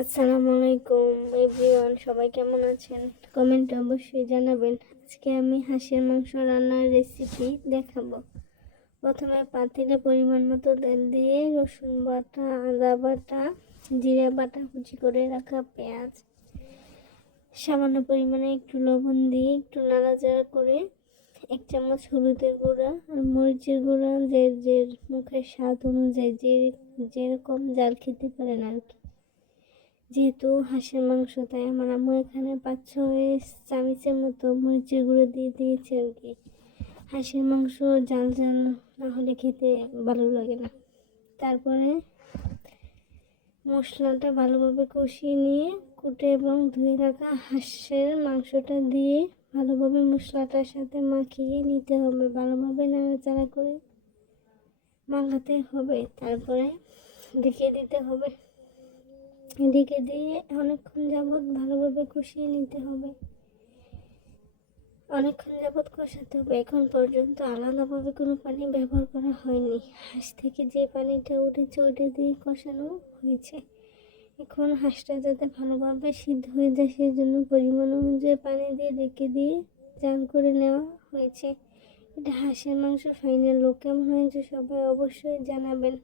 আসসালামু আলাইকুম এভরিওয়ান, সবাই কেমন আছেন? কমেন্টে অবশ্যই জানাবেন। আজকে আমি হাঁসের মাংস রান্নার রেসিপি দেখাবো। প্রথমে পাতিলে পরিমাণ মতো তেল দিয়ে রসুন বাটা, আদা বাটা, জিরা বাটা, কুচি করে রাখা পেঁয়াজ, সামান্য পরিমাণে একটু লবণ দিয়ে একটু নাড়াচাড়া করে 1 চামচ হলুদের গুঁড়া আর মরিচের গুঁড়া যে মুখের স্বাদ অনুযায়ী যেরকম জাল খেতে পারেন আর কি। যেহেতু হাঁসের মাংস, তাই আমার আম্মু এখানে 5-6 চামচের মতো মরিচের গুঁড়ো দিয়ে দিয়েছে আর কি। হাঁসের মাংস জাল জাল না হলে খেতে ভালো লাগে না। তারপরে মশলাটা ভালোভাবে কষিয়ে নিয়ে কুটে এবং ধুয়ে রাখা হাঁসের মাংসটা দিয়ে ভালোভাবে মশলাটার সাথে মাখিয়ে নিতে হবে। ভালোভাবে নাড়াচাড়া করে মাখাতে হবে। তারপরে ঢেকে দিতে হবে। ঢেকে দিয়ে অনেকক্ষণ যাবৎ ভালোভাবে কষিয়ে নিতে হবে। অনেকক্ষণ যাবৎ কষাতে হবে। এখন পর্যন্ত আলাদাভাবে কোনো পানি ব্যবহার করা হয়নি। হাঁস থেকে যে পানিটা উঠেছে ওটা দিয়ে কষানো হয়েছে। এখন হাঁসটা যাতে ভালোভাবে সিদ্ধ হয়ে যায় সেই জন্য পরিমাণ অনুযায়ী পানি দিয়ে ঢেকে দিয়ে জাল করে নেওয়া হয়েছে। এটা হাঁসের মাংস ফাইনাল লুক। কেমন হয়েছে সবাই অবশ্যই জানাবেন।